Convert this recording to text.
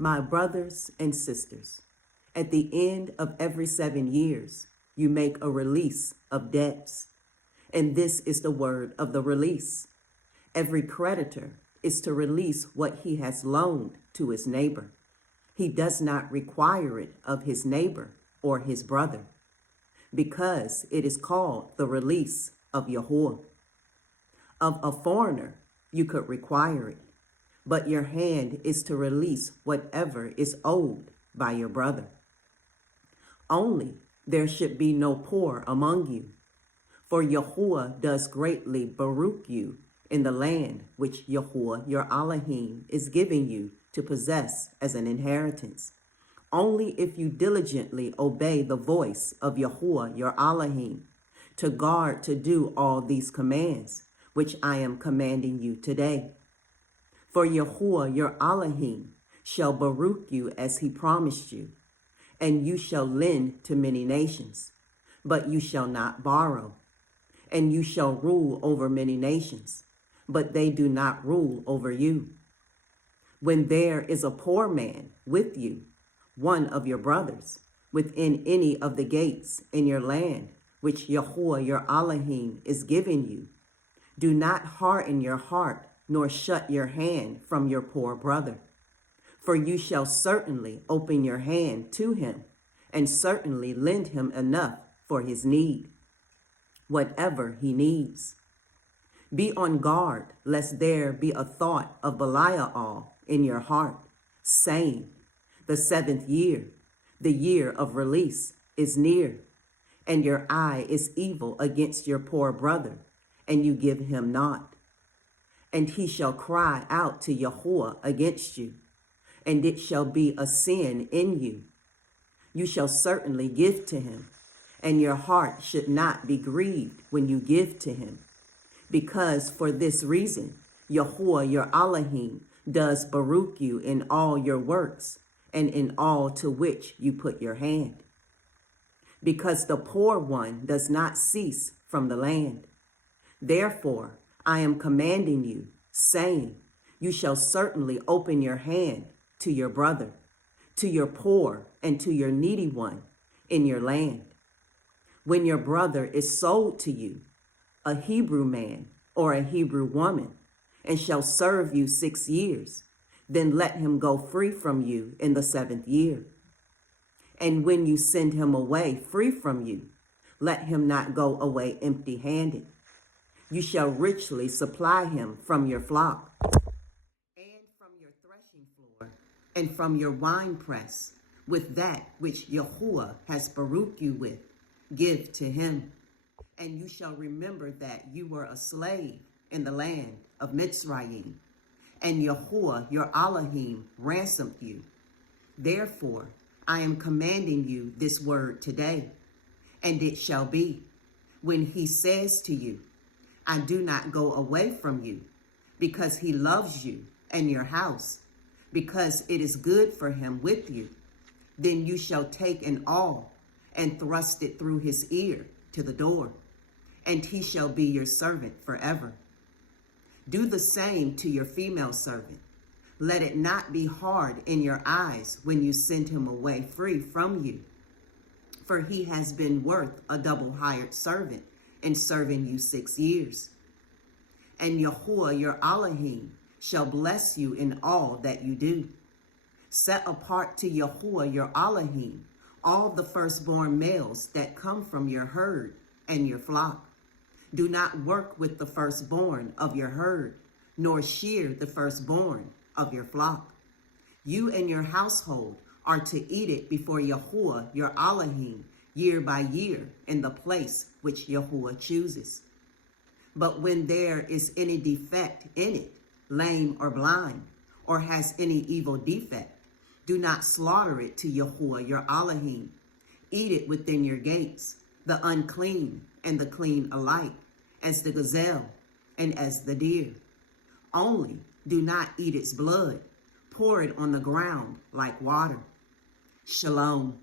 My brothers and sisters, at the end of every 7 years, you make a release of debts. And this is the word of the release. Every creditor is to release what he has loaned to his neighbor. He does not require it of his neighbor or his brother, because it is called the release of Yahuwah. Of a foreigner, you could require it, but your hand is to release whatever is owed by your brother. Only there should be no poor among you, for Yahuwah does greatly baruch you in the land which Yahuwah your Elohim is giving you to possess as an inheritance. Only if you diligently obey the voice of Yahuwah your Elohim, to guard to do all these commands, which I am commanding you today. For Yahuwah your Elohim shall baruch you as he promised you, and you shall lend to many nations, but you shall not borrow. And you shall rule over many nations, but they do not rule over you. When there is a poor man with you, one of your brothers, within any of the gates in your land, which Yahuwah your Elohim is giving you, do not harden your heart, nor shut your hand from your poor brother. For you shall certainly open your hand to him, and certainly lend him enough for his need, whatever he needs. Be on guard, lest there be a thought of Belial in your heart, saying, the 7th year, the year of release, is near, and your eye is evil against your poor brother, and you give him not. And he shall cry out to Yahuwah against you, and it shall be a sin in you. You shall certainly give to him, and your heart should not be grieved when you give to him, because for this reason Yahuwah your Elohim does baruch you in all your works, and in all to which you put your hand. Because the poor one does not cease from the land. Therefore I am commanding you, saying, you shall certainly open your hand to your brother, to your poor and to your needy one in your land. When your brother is sold to you, a Hebrew man or a Hebrew woman, and shall serve you 6 years, then let him go free from you in the 7th year. And when you send him away free from you, let him not go away empty-handed. You shall richly supply him from your flock, and from your threshing floor, and from your winepress, with that which Yahuwah has baruch you with, give to him. And you shall remember that you were a slave in the land of Mitzrayim, and Yahuwah your Elohim ransomed you. Therefore I am commanding you this word today. And it shall be, when he says to you, I do not go away from you, because he loves you and your house, because it is good for him with you, then you shall take an awl and thrust it through his ear to the door, and he shall be your servant forever. Do the same to your female servant. Let it not be hard in your eyes when you send him away free from you, for he has been worth a double hired servant in serving you 6 years. And Yahuwah your Elohim shall bless you in all that you do. Set apart to Yahuwah your Elohim all the firstborn males that come from your herd and your flock. Do not work with the firstborn of your herd, nor shear the firstborn of your flock. You and your household are to eat it before Yahuwah your Elohim year by year in the place which Yahuwah chooses. But when there is any defect in it, lame or blind, or has any evil defect, do not slaughter it to Yahuwah your Elohim. Eat it within your gates, the unclean and the clean alike, as the gazelle and as the deer. Only do not eat its blood. Pour it on the ground like water. Shalom.